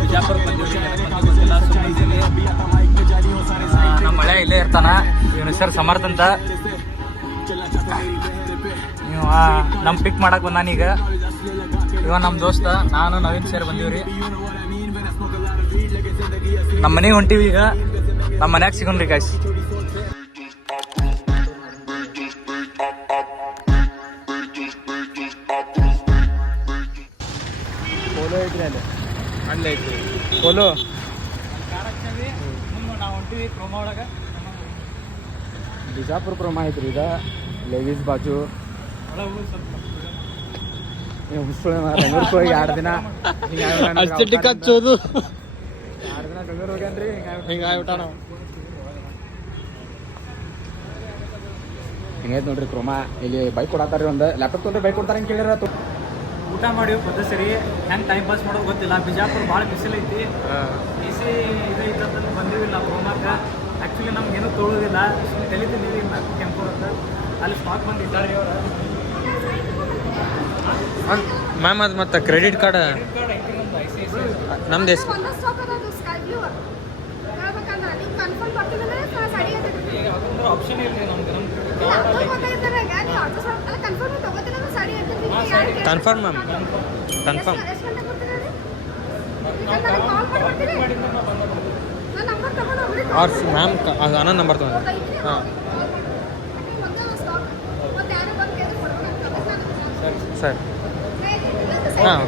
ಬಿಜಾಪುರ ನಮ್ಮ ಮಳೆ ಇಲ್ಲೇ ಇರ್ತಾನ. ಇವನ ಹೆಸರು ಸಮರ್ಥ ಅಂತ. ನೀವು ನಮ್ಮ ಪಿಕ್ ಮಾಡಕ್ ಬಂದಾನೀಗ. ಇವ ನಮ್ಮ ದೋಸ್ತ, ನಾನು ನವೀನ್ ಸೇರಿ ಬಂದೀವ್ರಿ. ನಮ್ಮ ಮನೆಗೆ ಹೊಂಟಿವಿ ಈಗ. ನಮ್ಮ ಮನ್ಯಾಗ ಸಿಗೋಣ್ರಿ ಗಾಯ್ಸ್. ಪೋಲೋ ಐತ್ರಿ ಅಲ್ಲಿ ಅಲ್ಲಿ ಐತ್ರಿ ಪೋಲೋ. ನಾವು ಹೊಂಟಿವಿ ಪ್ರೋಮೋ ಒಳಗೆ. ಬಿಜಾಪುರ ಪ್ರೋಮೋ ಐತ್ರಿ ಇದು. ಲೇಡೀಸ್ ಬಾಜು ಬೆಂಗಳೂರಿಗೆ ಹೋಗಿ 2 ದಿನ ಅಷ್ಟೆಟ್ಟಿಗೆ ಹಚ್ಚೋದು. 2 ದಿನ ಬೆಂಗಳೂರು ಹೋಗ್ಯಾನ್ರಿ. ಹಿಂಗಾಗ್ಬಿಟ್ಟ ನಾವು. ಹಿಂಗೈತೆ ನೋಡ್ರಿ ಕ್ರೋಮಾ. ಇಲ್ಲಿ ಬೈಕ್ ಕೊಡತ್ತಾರ. ಒಂದು ಲ್ಯಾಪ್ಟಾಪ್ ತೊಗೊಂಡ್ರೆ ಬೈಕ್ ಕೊಡ್ತಾರೆ ಅಂತ ಕೇಳಿರ. ಊಟ ಮಾಡಿ ಪದ ಸರಿ ಹೆಂಗೆ ಟೈಮ್ ಪಾಸ್ ಮಾಡೋದು ಗೊತ್ತಿಲ್ಲ. ಬಿಜಾಪುರ ಭಾಳ ಬಿಸಿಲೈತಿ. ಎ ಸಿ ಇದು ಐತಂತ ಬಂದಿವಿಲ್ಲ ಪ್ರೋಮಾಕ್ಕೆ. ಆ್ಯಕ್ಚುಲಿ ನಮ್ಗೇನು ತೊಗೊಳೋದಿಲ್ಲ. ಕಲಿತೀನಿ ಇಲ್ಲಿ ಕೆಂಪೂರ್ ಅಂತ. ಅಲ್ಲಿ ಸ್ಟಾಕ್ ಬಂದು ಇದ್ದಾರೆ ಅವರು. ಮ್ಯಾಮ್ ಅದು ಮತ್ತೆ ಕ್ರೆಡಿಟ್ ಕಾರ್ಡ್ ನಮ್ದು ಎಷ್ಟು ಆಪ್ಷನ್ ಇರಲಿ ನಮ್ಗೆ. Confirm ma'am confirm. और मैम आना नंबर तो हाँ सर हाँ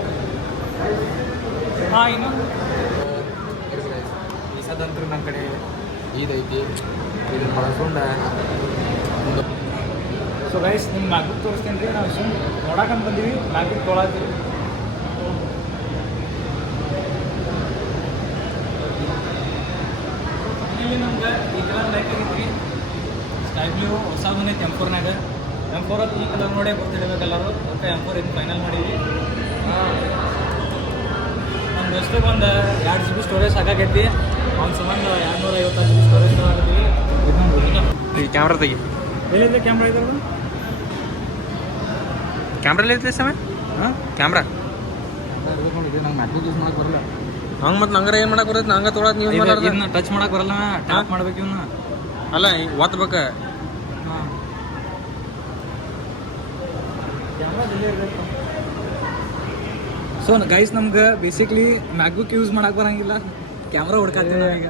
ಹಾಂ ಇನ್ನೊಂದು ಈಸದಂತೂ ನಮ್ಮ ಕಡೆ ಇದೈತಿ. ಇದನ್ನು ಬಳಸ್ಕೊಂಡು ಸೊ ಗೈಸ್ ನಿಮ್ಮ ಮ್ಯಾಕ್ಬುಕ್ ತೋರಿಸ್ತೇನೆ ರೀ. ನಾವು ಸುಮ್ಮನೆ ನೋಡಕ್ಕಂತ ಬಂದೀವಿ. ಮ್ಯಾಕ್ಬುಕ್ ತೊಗೊಳತ್ತೀವಿ. ಇಲ್ಲಿ ನಮ್ಗೆ ಈ ಕಲರ್ ಲೈಕ್ ಆಗೈತಿ. ಸ್ಕೈ ಬ್ಲೂ ಹೊಸ ಬಂದೈತಿ M4ನಾಗ. M4 ಈ ಕಲರ್ ನೋಡೇ ಗೊತ್ತಿಡಬೇಕು ಎಲ್ಲರೂ. ಅದಕ್ಕೆ M4 ಇದು ಫೈನಲ್ ಮಾಡೀವಿ. ನಮ್ಮ ದೋಸ್ತಿಗೆ ಒಂದು 2 GB ಸ್ಟೋರೇಜ್ ಸಾಕಾಗೈತಿ. ಅವ್ನ ಸಂಬಂಧ 256 GB ಸ್ಟೋರೇಜ್ ತೊಗೊಳತ್ತೀವಿ. ಈ ಕ್ಯಾಮ್ರಾ ತೆಗಿ. ಎಲ್ಲಿದೆ ಕ್ಯಾಮ್ರಾ ಇದಾವೆ? ಕ್ಯಾಮ್ರಾ ಇರ್ತದೆ ಸಮಯ. ಹಾಂ ಕ್ಯಾಮ್ರಾ ನಂಗೆ ಮ್ಯಾಕ್ಬುಕ್ ಯೂಸ್ ಮಾಡಕ್ಕೆ ಬರಲ್ಲ. ಹಂಗೆ ಮತ್ತು ನಂಗಾರ ಏನು ಮಾಡಕ್ಕೆ ಬರುತ್ತೆ? ನಂಗೆ ತೊಗೊಳಕ್ಕೆ ನೀವು ಇದನ್ನ ಟಚ್ ಮಾಡಕ್ಕೆ ಬರಲ್ಲ. ಟ್ಯಾಪ್ ಮಾಡ್ಬೇಕು ಇವನ್ನ. ಅಲ್ಲ ಒತ್ತಬೇಕು. ಹಾಂ ಕ್ಯಾಮ್ರಾ ಇಲ್ಲೇ ಇರಬೇಕು. ಸೊ ಗೈಸ್ ನಮ್ಗೆ ಬೇಸಿಕ್ಲಿ ಮ್ಯಾಕ್ಬುಕ್ ಯೂಸ್ ಮಾಡಕ್ಕೆ ಬರೋಂಗಿಲ್ಲ. ಕ್ಯಾಮ್ರಾ ಹುಡ್ಕಾತೀನಿ ಈಗ.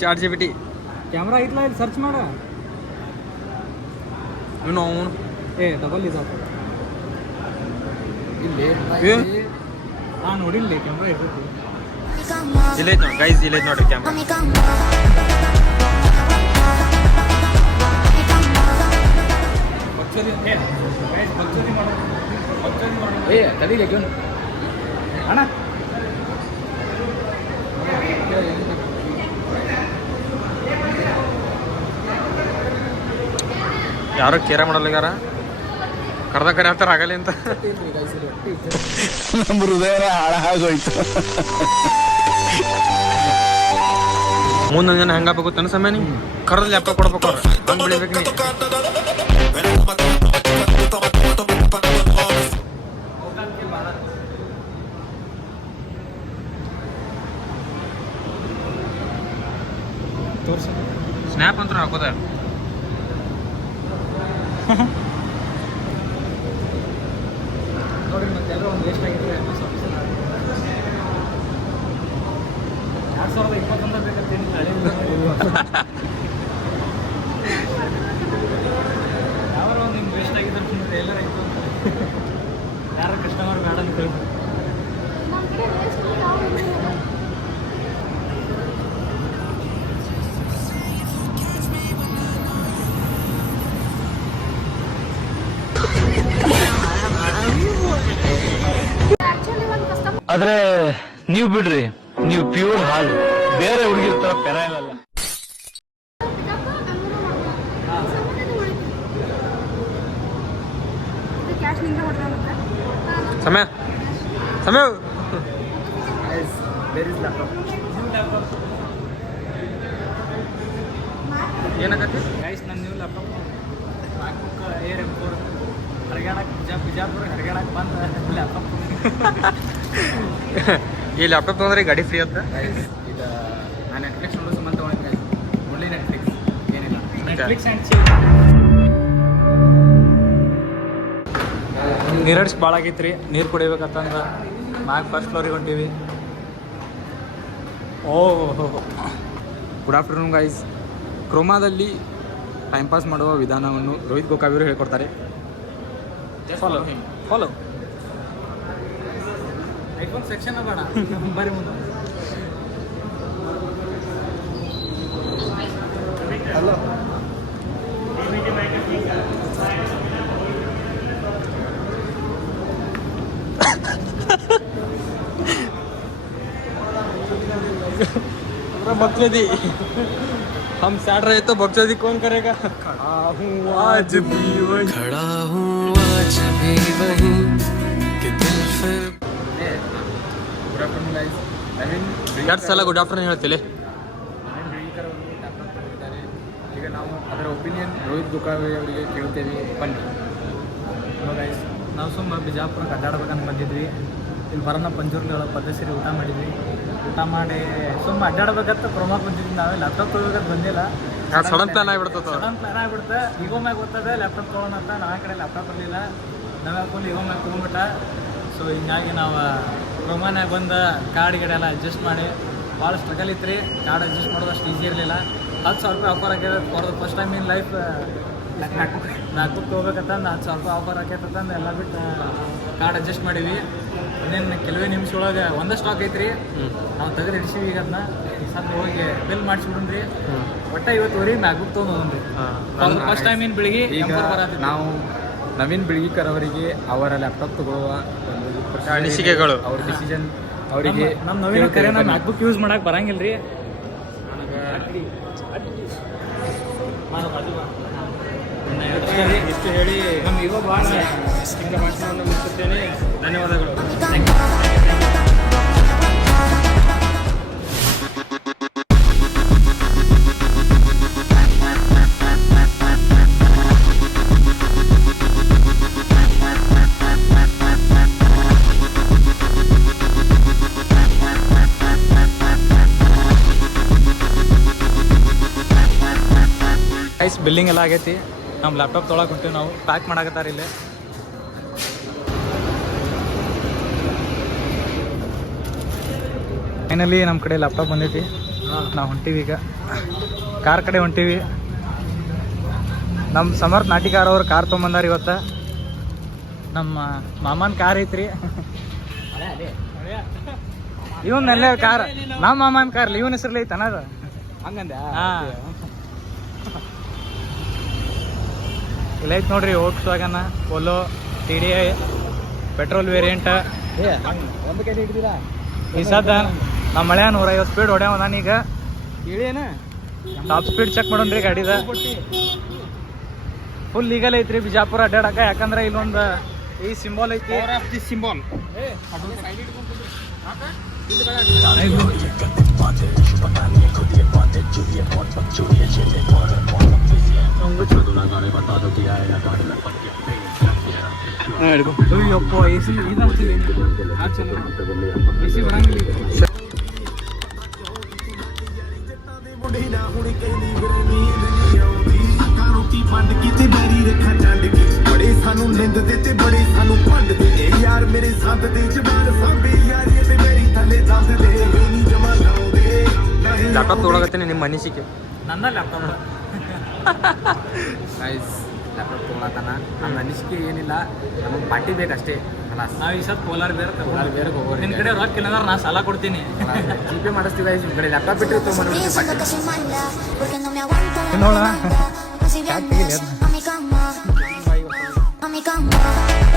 ChatGPT ಕ್ಯಾಮ್ರಾ ಐತ್ಲಾ ಇಲ್ಲಿ ಸರ್ಚ್ ಮಾಡ. ಇವನು ಏ ಡಬಲ್ ಇದಾವ ಇಲ್ಲಿ. ಹಾಂ ನೋಡಿಲ್ಲ ಕ್ಯಾಮ್ರಾ ಇರ್ತೈತಿ. ಇಲ್ಲೈತೆ ನೋಡಿ ಗೈಸ್, ಇಲ್ಲೈತೆ ನೋಡ್ರಿ ಕ್ಯಾಮ್ರಾ. ಬಚ್ಚೋದಿ ಗೈಸ್ ಬಚ್ಚೋದಿ ಮಾಡೋದು. ಬಚ್ಚೋದಿ ಮಾಡೋದು. ಏ ತಡಿಲಿ ಅಣ್ಣ ಯಾರು ಕೇರ ಮಾಡಲ್ಲ. ಕರ್ದ ಕರೆ ಹೇಳ್ತಾರೆ ಆಗಲಿ ಅಂತ. ನಮ್ಮ ಹೃದಯ ಹಾಳಾಗೋಯ್ತು. ಮುಂದೊಂದು ಜನ ಹೆಂಗಾಗಬೇಕು ತನ್ನ ಸಮಯ ನೀ ಕರ್ದ ಲ್ಯಾಪ್ಟಾಪ್ ಕೊಡ್ಬೇಕು. ಅವ್ರು ಹಂಗೆ ಬೆಳಿಬೇಕು ನೀ. ತೋರಿಸಿ ಸ್ನ್ಯಾಪ್ ಅಂತ ಹಾಕೋದ. ನೋಡ್ರಿ ಮತ್ತೆ ಎಲ್ಲರೂ ಒಂದು ವೇಸ್ಟ್ ಆಗಿದ್ರೆ 2021 ಬೇಕಂತೇನು ಯಾವ ಒಂದು ಹಿಂಗೆ ವೇಸ್ಟ್ ಆಗಿದೆ ಅಂತಂದ್ರೆ ಎಲ್ಲರ ಇತ್ತು. ಯಾರು ಕಸ್ಟಮರ್ ಬೇಡ ಅಂತ ಹೇಳಿ ಆದ್ರೆ ನೀವು ಬಿಡ್ರಿ, ನೀವು ಪ್ಯೂರ್ ಹಾಲು. ಬೇರೆ ಹುಡುಗಿರ್ ತರ ಪೆರ ಇಲ್ಲಲ್ಲ. ಸಮಯ ಸಮಯ ಏನಾಗತ್ತೆ ಗೈಸ್ ನನ್ನ ನ್ಯೂ ಲ್ಯಾಪ್ಟಾಪ್ ಏರ್ M4 ಹರಿಯಾಣಕ್ಕೆ ಬಿಜಾಪುರ ಹರಿಯಾಣಕ್ಕೆ ಬಂದು ಲ್ಯಾಪ್ಟಾಪ್ ಈ ಲ್ಯಾಪ್ಟಾಪ್ ತೊಗೊಂಡ್ರೆ ಗಾಡಿ ಫ್ರೀ ಅಂತ ಇದು ನಾನು ನೆಟ್ಫ್ಲಿಕ್ಸ್ ನೋಡೋ ಸಂಬಂಧ ತೊಗೊಂಡಿದ್ದೆ ಒಳ್ಳೆ ನೆಟ್ಫ್ಲಿಕ್ಸ್ ಏನಿಲ್ಲ ನೆಟ್ಫ್ಲಿಕ್ಸ್ ಆ್ಯಂಡ್ ನೀರಡ್ಸ್ ಭಾಳ ಆಗೈತ್ರಿ ನೀರು ಕುಡಿಬೇಕಂತಂದ್ರೆ ಮ್ಯಾಗ ಫಸ್ಟ್ ಫ್ಲೋರಿಗೆ ಹೊಂಟೀವಿ. ಓಹೋ ಗುಡ್ ಆಫ್ಟರ್ನೂನ್ ಗೈಸ್. ಕ್ರೋಮಾದಲ್ಲಿ ಟೈಮ್ ಪಾಸ್ ಮಾಡುವ ವಿಧಾನವನ್ನು ರೋಹಿತ್ ಗೋಕಾವಿಯವರು ಹೇಳ್ಕೊಡ್ತಾರೆ. ಫಾಲೋ ಐಫೋನ್ ಸೆಕ್ಷನ್ ಬೇಡ ಬರೀ ಮುಂದೆ. ಹಲೋ बकचोदी हम सैड रहे तो बकचोदी कौन करेगा? खड़ा हूँ आज भी वहीं कि दिल फिर ಗುಡ್ ಆಫ್ಟರ್ನೂನ್ ಗೈಸ್. ನವೀನ್ ಎರಡು ಸಲ ಗುಡ್ ಆಫ್ಟರ್ನೂನ್ ಹೇಳ್ತಿಲ್ಲ. ಬೆಳ್ಳಿಕರ್ ಅವರು ಲ್ಯಾಪ್ಟಾಪ್ ತಗೊಂಡಿದ್ದಾರೆ. ಈಗ ನಾವು ಅದರ ಒಪಿನಿಯನ್ ರೋಹಿತ್ ಗೋಕಾವಿ ಅವರಿಗೆ ಕೇಳ್ತೇವೆ. ಬನ್ನಿ. ಗೈಸ್ ನಾವು ಸುಮ್ಮನೆ ಬಿಜಾಪುರಕ್ಕೆ ಅಡ್ಡಾಡ್ಬೇಕಂತ ಬಂದಿದ್ವಿ. ಇಲ್ಲಿ ಬರೋಣ ಪಂಜುರ್ಲಿ ಒಳಗೆ ಪದ್ಧತಿ ಊಟ ಮಾಡಿದ್ವಿ. ಊಟ ಮಾಡಿ ಸುಮ್ಮನೆ ಅಡ್ಡಾಡ್ಬೇಕಂತ ಕ್ರೋಮಾಕ್ ಬಂದಿದ್ವಿ. ನಾವೇ ಲ್ಯಾಪ್ಟಾಪ್ ತೊಗೋಬೇಕಂತ ಬಂದಿಲ್ಲ. ಸಡನ್ ಪ್ಲಾನ್ ಆಗಿಬಿಡ್ತದ. ಸಡನ್ ಪ್ಲಾನ್ ಆಗಿಬಿಡ್ತೆ. ಈಗೋ ಮ್ಯಾಗ ಗೊತ್ತದೆ ಲ್ಯಾಪ್ಟಾಪ್ ತೊಗೊಳೋಣ ಅಂತ. ನಮ್ಮ ಕಡೆ ಲ್ಯಾಪ್ಟಾಪ್ ಇರಲಿಲ್ಲ. ನಾವೇ ಫುಲ್ ಈಗೋ ಮ್ಯಾಗ ತೊಗೊಂಬಿಟ್ಟ. ಸೊ ಹಿಂಗಾಗಿ ನಾವು ಕ್ರೋಮಾನಾಗ ಬಂದು ಕಾರ್ಡ್ ಗಿಡ ಎಲ್ಲ ಅಡ್ಜಸ್ಟ್ ಮಾಡಿ ಭಾಳ ಸ್ಟ್ರಗಲ್ ಇತ್ತು ರೀ. ಕಾರ್ಡ್ ಅಡ್ಜಸ್ಟ್ ಮಾಡೋದು ಅಷ್ಟು ಈಸಿ ಇರಲಿಲ್ಲ. 10,000 ರೂಪಾಯಿ ಆಫರ್ ಆಗ್ಯದ for the first time in life. ನಾಲ್ಕು ತೊಗೋಬೇಕಂತಂದು 10,000 ರೂಪಾಯಿ ಆಫರ್ ಹಾಕೈತಂದು ಎಲ್ಲ ಬಿಟ್ಟು ಕಾರ್ಡ್ ಅಡ್ಜಸ್ಟ್ ಮಾಡೀವಿ. ಇನ್ನೇನು ಕೆಲವೇ ನಿಮಿಷ ಒಳಗೆ ಒಂದೇ ಸ್ಟಾಕ್ ಐತ್ರಿ. ನಾವು ತೆಗೆದು ಇಡ್ಸೀವಿ. ಈಗ ಅದನ್ನ ಸ್ವಲ್ಪ ಹೋಗಿ ಬಿಲ್ ಮಾಡಿಸ್ಬಿಡ್ರಿ. ಒಟ್ಟು 50,000 ಮ್ಯಾಕ್ಬುಕ್ ತೊಗೊಂಡ್ರಿ. ಫಸ್ಟ್ ಟೈಮ್ ಇನ್ ಬೆಳಿಗ್ಗೆ ಈಗ ನಾವು ನವೀನ್ ಬೆಳ್ಗಿಕರ್ ಅವರಿಗೆ ಅವರ ಲ್ಯಾಪ್ಟಾಪ್ ತಗೊಳ್ಳುವ ಒಂದು ಅನಿಸಿಕೆಗಳು, ಅವ್ರ ಡಿಸಿಷನ್ ಅವರಿಗೆ ನಮ್ಮ ನವೀನ ಕರೆ ನಮ್ಮ ಮ್ಯಾಕ್ಬುಕ್ ಯೂಸ್ ಮಾಡಕ್ಕೆ ಬರಂಗಿಲ್ಲ ರೀ. ಇಷ್ಟು ಹೇಳಿ ನಮ್ಮ ಈಗ ಭಾಳ ಚಿಕ್ಕ ಭಾಷಣವನ್ನು ಮುಗಿಸುತ್ತೇನೆ. ಧನ್ಯವಾದಗಳು. ಗೈಸ್ ಬಿಲ್ಲಿಂಗ್ ಎಲ್ಲ ಆಗೈತಿ. ನಮ್ಮ ಲ್ಯಾಪ್ಟಾಪ್ ತೊಗೊಳಕ್ಕೆ ಹೊಂಟೀವಿ. ನಾವು ಪ್ಯಾಕ್ ಮಾಡಾಕತ್ತಾರ ಇಲ್ಲಿ. ಫೈನಲಿ ನಮ್ಮ ಕಡೆ ಲ್ಯಾಪ್ಟಾಪ್ ಬಂದೈತಿ. ನಾವು ಹೊಂಟೀವಿ ಈಗ ಕಾರ್ ಕಡೆ ಹೊಂಟೀವಿ. ನಮ್ಮ ಸಮರ್ಥ ನಾಟಿಕಾರ ಅವ್ರು ಕಾರ್ ತೊಗೊಂಬಂದಾರ ಇವತ್ತು. ನಮ್ಮ ಮಾಮನ ಕಾರ್ ಐತ್ರಿ. ಇವನ್ನೆಲ್ಲ ಕಾರ್ ನಮ್ಮ ಮಾಮನ ಕಾರ್ ಇವನ್ ಹೆಸರಲ್ಲಿ ಐತೆ ಅನ್ನೋದು ಹಂಗಂದ. ಹಾಂ ಇಲ್ಲ ಐತೆ ನೋಡ್ರಿ. Volkswagen polo TDI petrol variant. ಒಂದು ಕೈ ಹಿಡಿದಿರಾ ಈ ಸದ್ದ ನಮ್ಮ ಮಳೆ 150 ಸ್ಪೀಡ್ ಹೊಡ್ಯಾವ ನಾನೀಗ. ಇಳಿಯೇನ ಟಾಪ್ ಸ್ಪೀಡ್ ಚೆಕ್ ಮಾಡೋಣ್ರಿ ಗಾಡಿದ. ಫುಲ್ ಲೀಗಲ್ ಐತ್ರಿ ಬಿಜಾಪುರ ಅಡ್ಡಾಡಕ. ಯಾಕಂದ್ರೆ ಇಲ್ಲೊಂದು ಈ ಸಿಂಬಾಲ್ ಐತಿ. ಸಿಂಬಾಲ್ ಅಯ್ಯಪ್ಪ AC ಇದಂತಿಲ್ಲ. AC ಬರಂಗಿಲ್ಲ. ਫੰਡ ਕਿਤੇ ਬੈਰੀ ਰੱਖਾਂ ਚੰਡ ਕੇ ਬੜੇ ਸਾਨੂੰ ਨਿੰਦ ਦੇ ਤੇ ਬੜੇ ਸਾਨੂੰ ਭੰਡ ਦੇ ਯਾਰ ਮੇਰੇ ਸੰਦ ਦੇ ਜਵਾਨ ਸਾਂਭੇ ਯਾਰੀ ਤੇ ਮੇਰੀ ਥੱਲੇ ਦੰਦ ਦੇ ਨਹੀਂ ਜਮਾ ਲਾਉਂਦੇ ಲ್ಯಾಪ್ಟಾಪ್ ತೊಗೊಳಕತ್ತೀನಿ. ನಿಮ್ಮ ಅನಿಸಿಕೆ? ನನ್ನ ಲ್ಯಾಪ್ಟಾಪ್ ಗೈಸ್ ಲ್ಯಾಪ್ಟಾಪ್ ತೊಗೊಳತನ ನಮ್ಮ ಅನಿಸಿಕೆ ಏನಿಲ್ಲ. ನಮಗೆ ಪಾರ್ಟಿ ಬೇಕಷ್ಟೇ. ಖಲಾಸ್. ನಾವು ಈ ಸತ್ ಕೋಲಾರ ಬೇರೆ ಕೋಲಾರ ಬೇರೆ ಹೋಗೋರಿ. ನಿನ್ನ ಕಡೆ ರೊಕ್ಕ ಇಲ್ಲ ನಾ ಸಾಲ ಕೊಡ್ತೀನಿ. GP ಮಾಡಿಸ್ತೀವಿ ಗೈಸ್. ನಿಮ್ಮ ಕಡೆ ಲ್ಯಾಪ್ಟಾಪ್ ಬಿಟ್ಟರೆ ತೊಗೊಂಡ್ಬಿಡ್ತೀವಿ ಪಾರ್ಟಿ. ನೋಡ a mi cama.